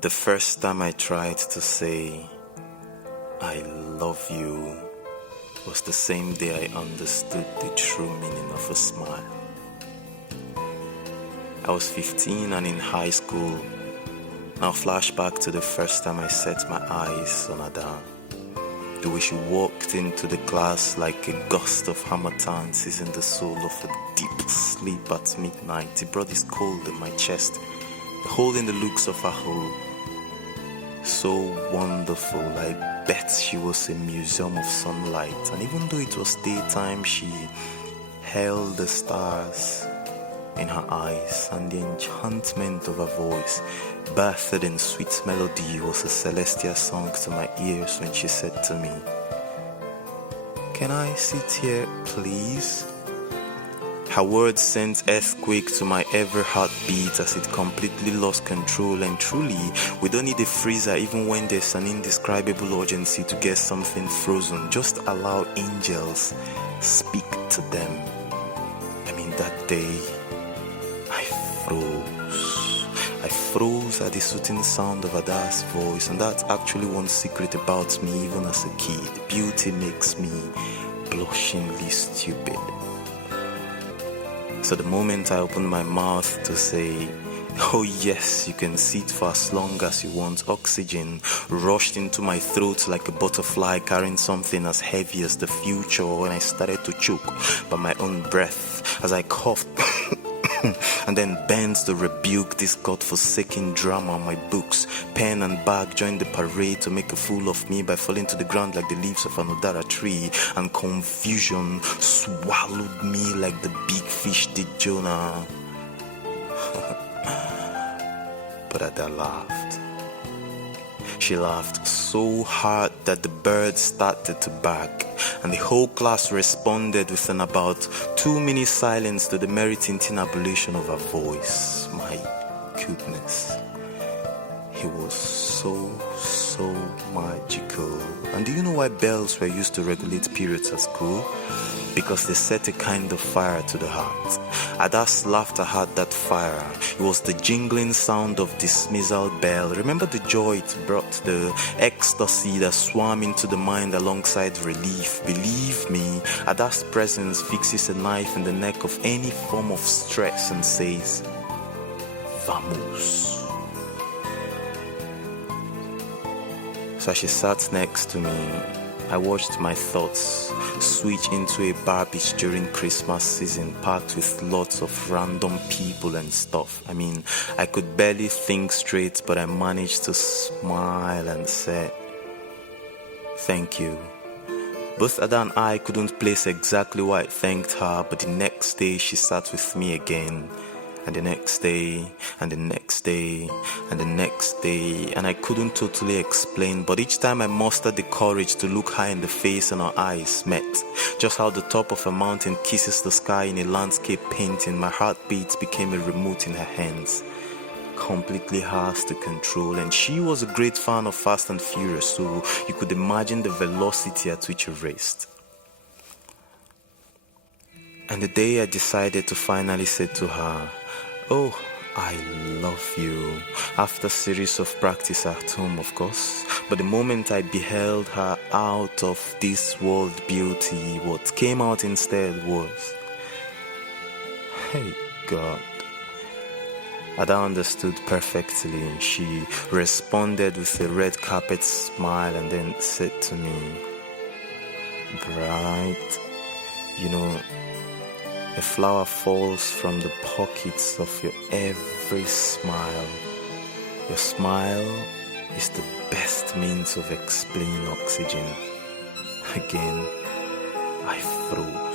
The first time I tried to say, I love you, was the same day I understood the true meaning of a smile. I was 15 and in high school. Now flashback to the first time I set my eyes on Ada. The way she walked into the class like a gust of harmattan seizing the soul of a deep sleep at midnight. It brought this cold in my chest, the hole in the looks of her hole. So wonderful, I bet she was a museum of sunlight. And even though it was daytime, she held the stars in her eyes, and the enchantment of her voice, bathed in sweet melody, was a celestial song to my ears when she said to me, "Can I sit here, please?" Her words sent earthquake to my every heartbeat as it completely lost control. And truly, we don't need a freezer even when there's an indescribable urgency to get something frozen. Just allow angels speak to them. I mean, that day I froze at the soothing sound of Ada's voice, and that's actually one secret about me even as a kid. Beauty makes me blushingly stupid. So the moment I opened my mouth to say, "Oh yes, you can sit for as long as you want," oxygen rushed into my throat like a butterfly carrying something as heavy as the future, when I started to choke by my own breath as I coughed and then bent to rebuke this godforsaken drama on my books. Pen and bag joined the parade to make a fool of me by falling to the ground like the leaves of an udara tree, and confusion swallowed me like the big fish did Jonah. But Ada laughed. She laughed so hard that the birds started to bark, and the whole class responded with an about 2-minute silence to the merry tintinnabulation of her voice. My goodness, he was so magical. And do you know why bells were used to regulate periods at school? Because they set a kind of fire to the heart. Ada's laughter had that fire. It was the jingling sound of dismissal bell. Remember the joy it brought, the ecstasy that swam into the mind alongside relief. Believe me, Ada's presence fixes a knife in the neck of any form of stress and says, "Vamos." So as she sat next to me, I watched my thoughts switch into a bar beach during Christmas season, packed with lots of random people and stuff. I mean, I could barely think straight, but I managed to smile and say, "Thank you." Both Ada and I couldn't place exactly why I thanked her, but the next day she sat with me again. And the next day, and the next day, and the next day, and I couldn't totally explain, but each time I mustered the courage to look her in the face and our eyes met. Just how the top of a mountain kisses the sky in a landscape painting, my heartbeat became a remote in her hands, completely hers to control. And she was a great fan of Fast and Furious, so you could imagine the velocity at which it raced. And the day I decided to finally say to her, "Oh, I love you," after a series of practice at home, of course. But the moment I beheld her out of this world beauty, what came out instead was, "Hey, God." Ada understood perfectly. She responded with a red carpet smile and then said to me, "Bright, you know, a flower falls from the pockets of your every smile. Your smile is the best means of explaining oxygen." Again, I froze.